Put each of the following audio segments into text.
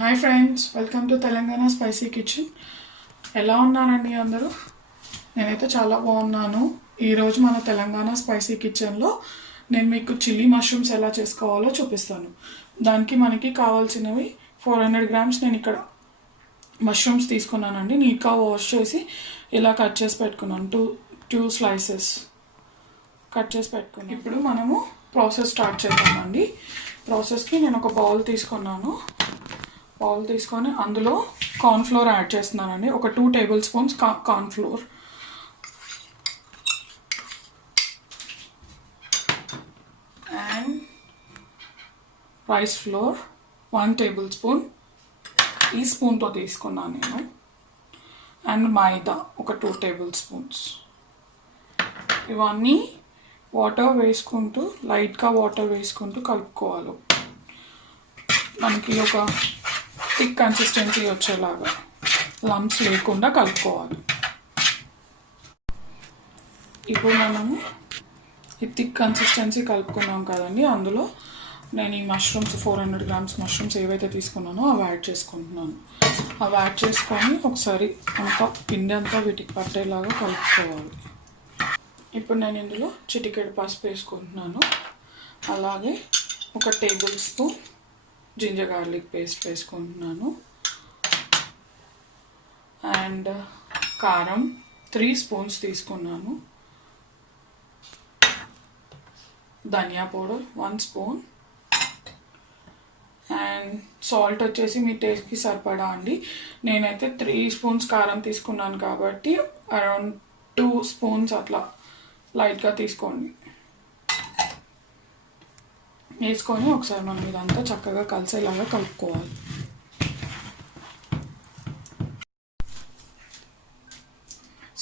Hi friends, welcome to Telangana spicy kitchen. ఎలా ఉన్నారండి అందరూ? నేనైతే చాలా బాగున్నాను. ఈరోజు మన తెలంగాణ స్పైసీ కిచెన్లో నేను మీకు చిల్లీ మష్రూమ్స్ ఎలా చేసుకోవాలో చూపిస్తాను. దానికి మనకి కావాల్సినవి 400 గ్రామ్స్ నేను ఇక్కడ మష్రూమ్స్ తీసుకున్నానండి. నీట్గా వాష్ చేసి ఇలా కట్ చేసి పెట్టుకున్నాను. టూ స్లైసెస్ కట్ చేసి పెట్టుకున్నాను. ఇప్పుడు మనము ప్రాసెస్ స్టార్ట్ చేద్దామండి. ప్రాసెస్కి నేను ఒక బౌల్ తీసుకొని అందులో కార్న్ఫ్లోర్ యాడ్ చేస్తున్నానండి. ఒక 2 table spoons cornflour, and rice flour 1 table spoon, ఈ స్పూన్తో తీసుకున్నాను నేను. అండ్ మైదా ఒక 2 టేబుల్ స్పూన్స్. ఇవన్నీ లైట్గా వాటర్ వేసుకుంటూ కలుపుకోవాలి. మనకి ఒక థిక్ కన్సిస్టెన్సీ వచ్చేలాగా, లంప్స్ లేకుండా కలుపుకోవాలి. ఇప్పుడు మనము ఈ థిక్ కన్సిస్టెన్సీ కలుపుకున్నాం కదండి, అందులో నేను ఈ మష్రూమ్స్ 400 గ్రామ్స్ మష్రూమ్స్ ఏవైతే తీసుకున్నానో అవి యాడ్ చేసుకుంటున్నాను. అవి యాడ్ చేసుకొని ఒకసారి పిండి అంతా వీటికి పట్టేలాగా కలుపుకోవాలి. ఇప్పుడు నేను ఇందులో చిటికెడు పసుపు వేసుకుంటున్నాను. అలాగే ఒక table spoon ginger garlic paste వేసుకుంటున్నాను. అండ్ కారం 3 స్పూన్స్ తీసుకున్నాను. Dhania powder 1 spoon. And salt వచ్చేసి మీ టేస్ట్కి సరిపడా అండి. నేనైతే 3 స్పూన్స్ కారం తీసుకున్నాను కాబట్టి అరౌండ్ 2 స్పూన్స్ అట్లా లైట్గా తీసుకోండి. వేసుకొని ఒకసారి మనం ఇదంతా చక్కగా కలిసేలాగా కలుపుకోవాలి.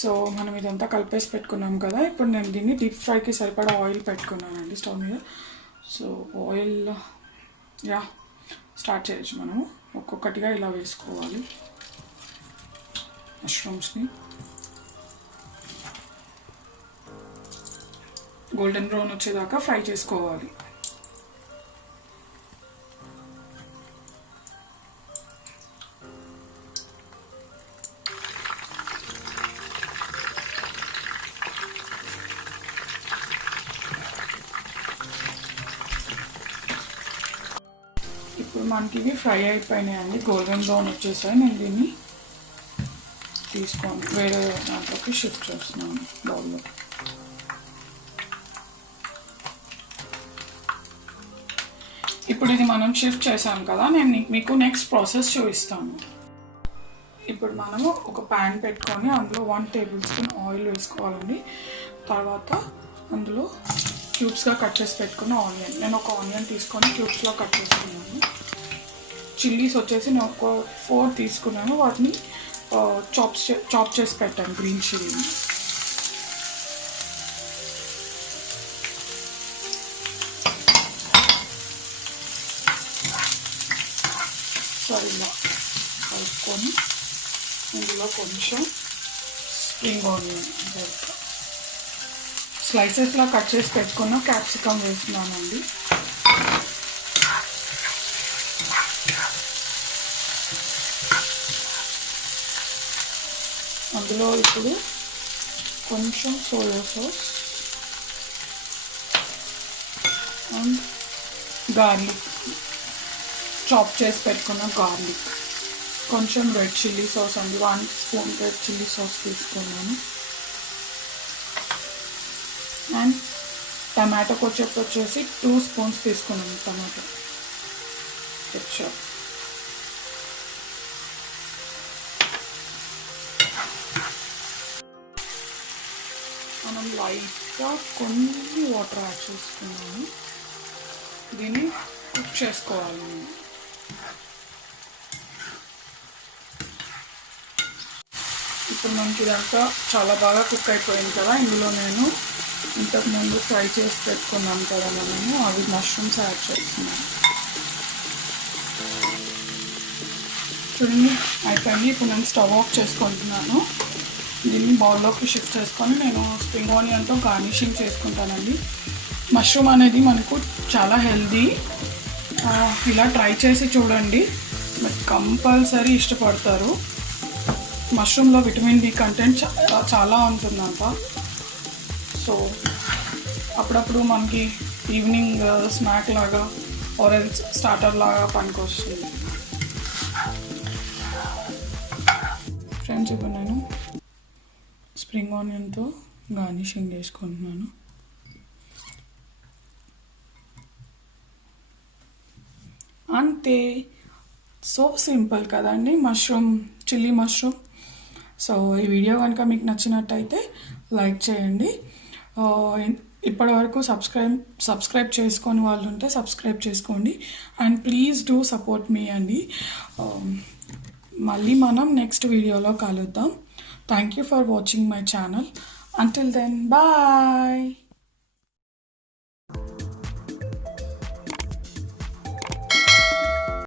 సో మనం ఇదంతా కలిపేసి పెట్టుకున్నాం కదా. ఇప్పుడు నేను దీన్ని డీప్ ఫ్రైకి సరిపడా ఆయిల్ పెట్టుకున్నానండి స్టవ్ మీద. సో ఆయిల్ స్టార్ట్ చేయొచ్చు. మనము ఒక్కొక్కటిగా ఇలా వేసుకోవాలి మష్రూమ్స్ని. గోల్డెన్ బ్రౌన్ వచ్చేదాకా ఫ్రై చేసుకోవాలి. ఇప్పుడు మనకి ఇవి ఫ్రై అయిపోయినాయండి, గోల్డెన్ బ్రౌన్ వచ్చేసాయి. నేను దీన్ని తీసుకొని వేరే దాంట్లోకి షిఫ్ట్ చేస్తున్నాను బౌల్లో. ఇప్పుడు ఇది మనం షిఫ్ట్ చేసాం కదా, నేను మీకు నెక్స్ట్ ప్రాసెస్ చూపిస్తాను. ఇప్పుడు మనము ఒక ప్యాన్ పెట్టుకొని అందులో 1 టేబుల్ స్పూన్ ఆయిల్ వేసుకోవాలండి. తర్వాత అందులో క్యూబ్స్గా కట్ చేసి పెట్టుకున్న ఆనియన్, నేను ఒక ఆనియన్ తీసుకొని క్యూబ్స్లో కట్ చేసుకున్నాను. చిల్లీస్ వచ్చేసి నేను ఒక 4 తీసుకున్నాను. వాటిని చాప్ చేసి పెట్టాను, గ్రీన్ చిల్లీని. ఇలా కలుపుకొని ఇందులో కొంచెం స్ప్రింగ్ ఆనియన్ స్లైసెస్లా కట్ చేసి పెట్టుకున్న క్యాప్సికమ్ వేస్తున్నానండి. అందులో ఇప్పుడు కొంచెం soya sauce and garlic, chop చేసి పెట్టుకున్న గార్లిక్, కొంచెం రెడ్ చిల్లీ సాస్ అండి, 1 స్పూన్ రెడ్ చిల్లీ సాస్ తీసుకున్నాను. అండ్ టమాటో కొచ్చెప్ వచ్చేసి 2 స్పూన్స్ తీసుకున్నాను. టమాటో కెచప్, మనం లైట్గా కొన్ని వాటర్ యాడ్ చేసుకున్నాము. దీన్ని కుక్ చేసుకోవాలి. ఇప్పుడు మనకి ఇదంతా చాలా బాగా కుక్ అయిపోయింది కదా. ఇందులో నేను ఇంతకుముందు ఫ్రై చేసి పెట్టుకున్నాం కదా మనము, అవి మష్రూమ్స్ యాడ్ చేస్తున్నాను. చూడండి అయిపోయింది. ఇప్పుడు నేను స్టవ్ ఆఫ్ చేసుకుంటున్నాను. దీన్ని బౌల్లోకి షిఫ్ట్ చేసుకొని నేను స్ప్రింగ్ ఆనియన్తో గార్నిషింగ్ చేసుకుంటానండి. మష్రూమ్ అనేది మనకు చాలా హెల్దీ. ఇలా ట్రై చేసి చూడండి. మీరు కంపల్సరీ ఇష్టపడతారు. మష్రూమ్లో విటమిన్ బి కంటెంట్ చాలా ఉంటుందంట. సో అప్పుడప్పుడు మనకి ఈవినింగ్ స్నాక్ లాగా ఆరెంజ్ స్టార్టర్ లాగా పనికొస్తుంది. ఫ్రెండ్స్, ఇప్పుడు నేను స్ప్రింగ్ ఆనియన్తో గార్నిషింగ్ చేసుకుంటున్నాను. అంతే, సో సింపుల్ కదండి మష్రూమ్, చిల్లీ మష్రూమ్. సో ఈ వీడియో కనుక మీకు నచ్చినట్టయితే లైక్ చేయండి. ఇప్పటివరకు సబ్స్క్రైబ్ చేసుకొని వాళ్ళు ఉంటే సబ్స్క్రైబ్ చేసుకోండి. And please do support me అండి. మళ్ళీ మనం నెక్స్ట్ వీడియోలో కలుద్దాం. Thank you for watching my channel. Until then, bye.